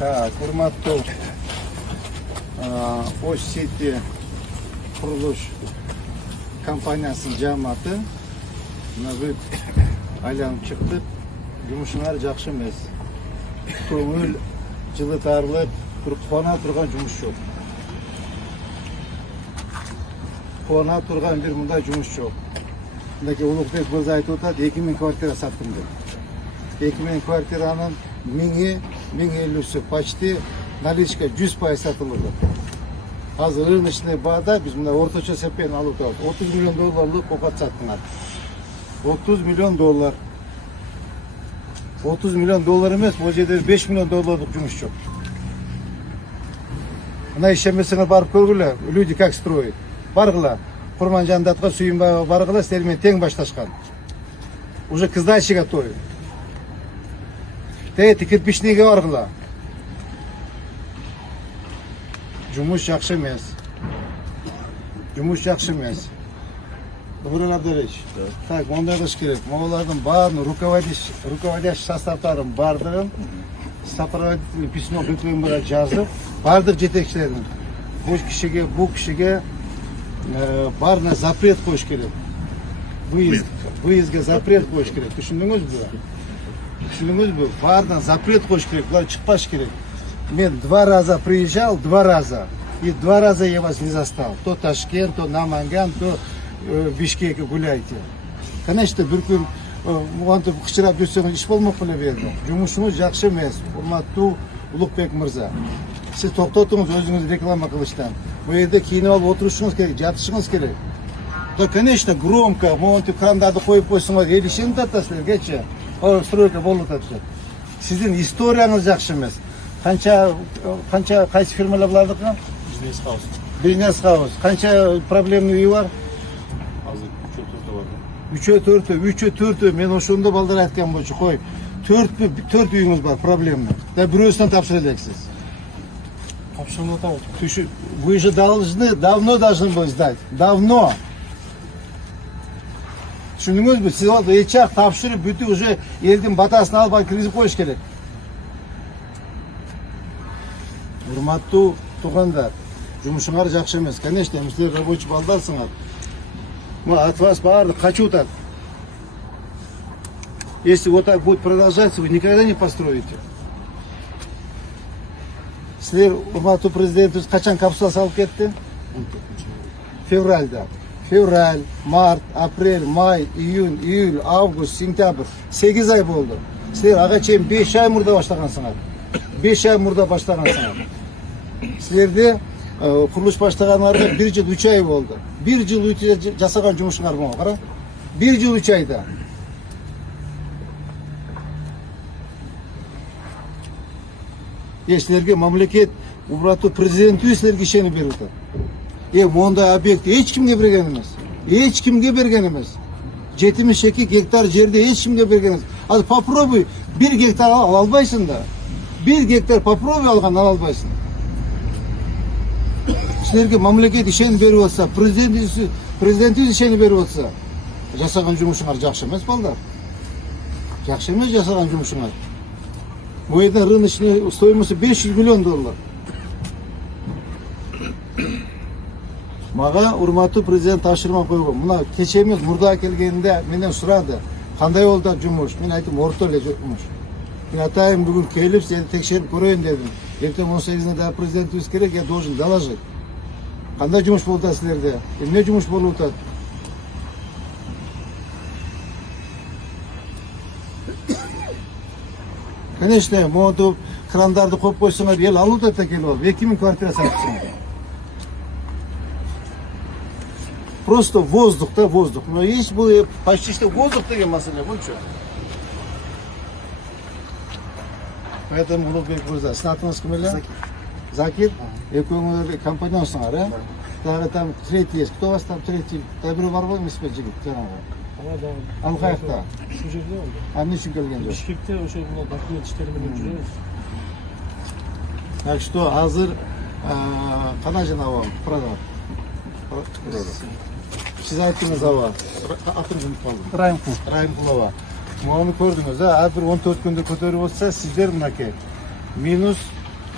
Так, урматтуу Ош Сити курулуш компаниясынын жааматы мына бүт айланып чыктык. Жумушуңар жакшы эмес. Көңүл жылытарлык, кубана турган жумуш жок. Кубана турган бир мындай жумуш жок. Мынакей Улукбек мырза айтып атат, 2000 квартира саттым деп. 2000 квартиранын 1050'сü почти наличка 100% сатылды. Азыр рыночный баада биз мына орточо сепени алып атабыз. 30 миллион долларлык кокат саттыңар. 30 миллион доллар. 30 миллион доллар эмес, бул жерде 5 миллион долларлык жумуш жок. Мына ишенбесеңер барып көргүлө. Люди как строят. Баргыла. Курманжандатка Сүйүнбаева баргыла, силер менен тең башташкан. Уже к сдаче готовы. Эти кирпичниге баргыла. Жумуш жакшы эмес. Жумуш жакшы эмес. Добрый Абдулович. Так, мондай кылыш керек. Могулардын баарын руководящий составдарын бардыгын сопроводительный письмо бүкүлмө жазып, бардык жетекчилердин бул кишиге баарына запрет коюш керек. Выездге запрет коюш керек. Түшүндүңүзбү? Түшүндүңүзбү? Баарына запрет коюш керек. Булар чыкпаш керек. Мен 2 раза приезжал, 2 раза. И 2 раза я вас не застал. То Ташкент, то Наманган, то в Бишкеке гуляйте. Конечно, бір күн антып кычырап жүрсөңүз иш болмок беле берди. Жумушуңуз жакшы эмес. Урматтуу Улукбек мырза. Сиз токтотуңуз өзүңүз реклама кылыштан. Бу жерде кийинип алып отурушуңуз керек, жатышыңыз керек. Да, конечно, громко, монтип крандарды коюп койсоңор, эл ишенип атасыздаргечи. Стройка болуп атат. Сиздин историяңыз жакшы эмес. Кайсы фирмалар булардыкы? Бизнес хаус. Канча проблемный үй бар? Азыр 3-4 мен ошондо балдар айткан болчу, кой. 4 үйүңүз бар проблемный. Да бирөөсүнөн тапшыра элексиз. Тапшырма атабыз. Вы же давно должны были сдать. Давно. Түшүндүңүзбү? Сиз ал эчак тапшырып бүтүп уже элдин батасын алып киргизип коюш керек. Урматтуу туугандар, жумушуңар жакшы эмес. Конечно, силер рабочий балдарсыңар. От вас баары качып атат. Если вот так будет продолжаться, вы никогда не построите. Силер урматтуу президентибиз качан капсула салып кетти? Февральда. Февраль, март, апрель, май, июнь, июль, август, сентябрь. 8 ай болду. Силер ага чейин 5 ай мурда баштагансыңар. 5 ай мурда баштагансыңар. Силерде курулуш баштагандарга 1 жыл 3 ай болду. 1 жыл жасаган жумушуңар болду, кара. 1 жыл 3 айда. Силерге мамлекет, урматтуу президентибиз силерге ишенип берип атат. Мондай объект эч кимге берген эмес. Эч кимге берген эмес. 72 гектар жерде эч кимге берген эмес. Ал попробуй 1 гектар ала албайсың да. 1 гектар попробуй алган ала албайсың. Силерге мамлекет ишенип берип атса, президентибиз ишенип берип атса, жасаган жумушуңар жакшы эмес балдар. Жакшы эмес жасаган жумушуңар. Бу жерде рыночный стоимости 500 миллион доллар. Мага урматтуу президент тапшырма койгон. Мына кече эмес мурда келгенде менен сурады. Кандай болду жумуш? Мен айттым, орто эле жумуш. Мен атайын бүгүн келип, сени текшерип көрөйүн дедим. Эртең 18-нде президентибиз керек, я должен доложить. Кандай жумуш болду силерде? Эмне жумуш болуп атат? Конечно, монтуп крандарды коюп койсоңор, эл алып атат келип алып. 2000 квартира сатыпсыңар. Просто воздух, да, воздух. Но есть было почти что воздух деген маселе, бунчу. Поэтому Улукбек мырза, сиздин атыңыз ким эле? Закир. Экөөңөр компаниясыңар, э? Дагы там третий есть. Кто у вас там третий? Бирөө бар го эмеспи жигит жанагы? Ал каякта? Ушул жерде болду. Эмне үчүн келген жок? Бишкекте ошол документ иштери менен жүрөбүз. Так что азыр кандай жанагы продав? Siz ayttınız hava. Atınızı unutmadım. Райымқұлова. Оны көрдіңіз, әрбір 14 күнде көтеріп отса, сіздер мынакей минус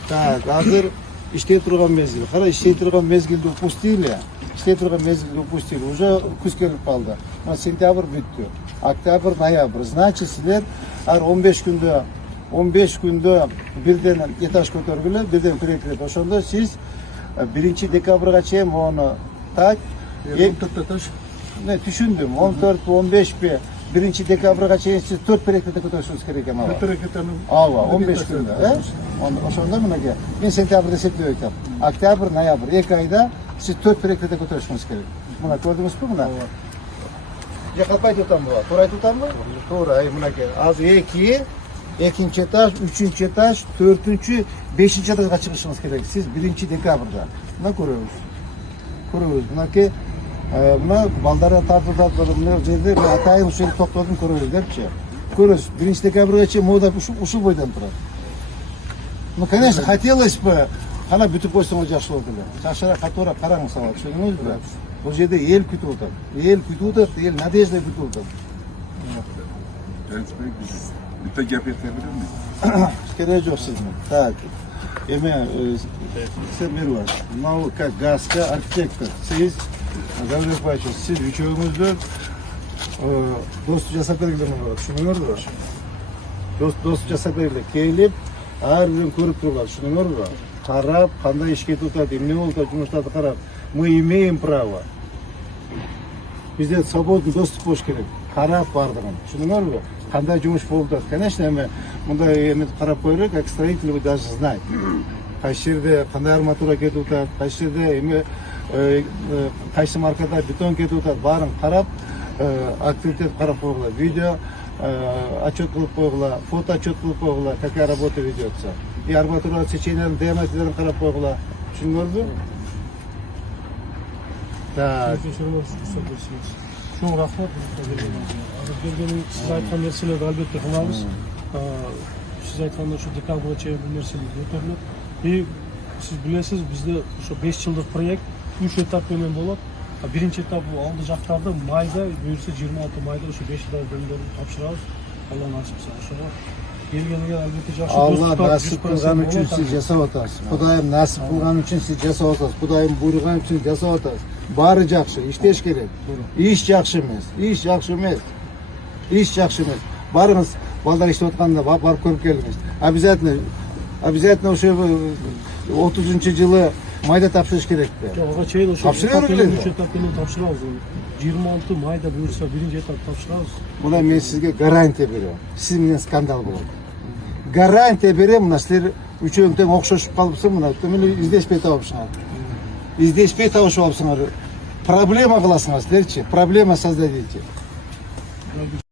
Так, азыр иштей турган мезгил. Кара, иштей турган мезгилди упустили. Иштей турган мезгилди упустили. Уже күз келип калды. Мына сентябрь бүттү. Октябрь, ноябрь. Значит, силер ар 15 күндө бирден этаж көтөргүлө, бирден кирет. Ошондо сиз 1 декабрга чейин мону так, 14 этаж. не түшүндүм. 14 15 бе 1 декабрга чейин сиз 4 перекетте көтөрүшүңүз керек экен ага. Ооба, 15 күндө, Ошондо мынакей мен сентябрда эсептеп айтам. Октябрь, ноябрь 2 айда сиз 4 перекетте көтөрүшүңүз керек. Мына көрдүңүзбү мына? же калп айтып атам буга? Туура айтып атамбы? Туура, мынакей. Азыр 2, экинчи этаж, 3-чү этаж, 4-чү, 5-чи этажга чыгышыңыз керек. Сиз 1 декабрда. Мына көрөбүз. Көрөбүз. Мынакей мына балдары тартып мына жерде атайын ушул жерде токтодум көрөбүз депчи. Көрөбүз. 1 декабрга чейин мода ушул бойдон турат. Ну, конечно, хотелось бы, ана бүтүп койсоңор жакшы болот эле. Жакшыраак катуураак караңыз ага, түшүндүңүзбү? Бул жерде эл күтүп атат. Эл күтүп атат, эл надежда күтүп атат. Bitta gap aytabilir miyim? Кереги жок сиздин. Так. Эме сен берип атасыз. Мына как газка архитектор. Сиз Завлек Байчу, сиз үчөөңүздү достук жасап бергилер мына. Түшүндүңөрбү? Достук жасап бергилер. Келип, ар бирин көрүп турган. Түшүндүңөрбү? Карап, кандай иш кетип атат, эмне болуп атат, жумуштарды карап. Мы имеем право. Бизде свободный доступ болуш керек. Карап бардыгын. Түшүндүңөрбү? Кандай жумуш болуп атат. Конечно, эми мындай эми карап кое керек, как строитель вы даже знать. Кайсы жерде кандай арматура кетип атат, кайсы жерде эми кайсы маркада бетон кетип атат, баарын карап, активитет карап койгула, видео отчет кылып койгула, фото отчет кылып койгула, какая работа ведется. И арматура сеченияларын, диаметрлерин карап койгула. Түшүндүңөрбү? Так. Чоң рахмат. Сиз айткан нерселерди албетте кылабыз. Сиз айткандай ушу декабрга чейин бул нерселер көтөрүлөт. И сиз билесиз, бизде ошо 5 жылдык проект 3 этап менен болот. Биринчи этап бул алды жактарды майда, буюрса 26 майда ошо 5 этап бөлмөлөрүн тапшырабыз. Алла насип кылса ошого. Келгенге албетте жакшы Алла насип кылган үчүн сиз жасап атасыз. Кудайым насип кылган үчүн сиз жасап атасыз. Кудайым буйруган үчүн жасап атасыз. Баары жакшы, иштеш керек. Иш жакшы эмес. Иш жакшы эмес. Иш жакшы эмес. Барыңыз, балдар иштеп атканда барып көрүп келиңиз. Обязательно ошо 30-жылы майда тапшырыш керек. Ага чейин ошо тапшыра берилет. 3 этап менен тапшырабыз. 26 майда буюрса 1 этап тапшырабыз. Мына мен сизге гарантия берем. Сиз менен скандал болот. Гарантия берем, мына силер үчөөң тең окшошуп калыпсың, мына мени издешпей табышыңар. Издешпей табышып алыпсыңар. Проблема кыласыңар силерчи. Проблема создадите.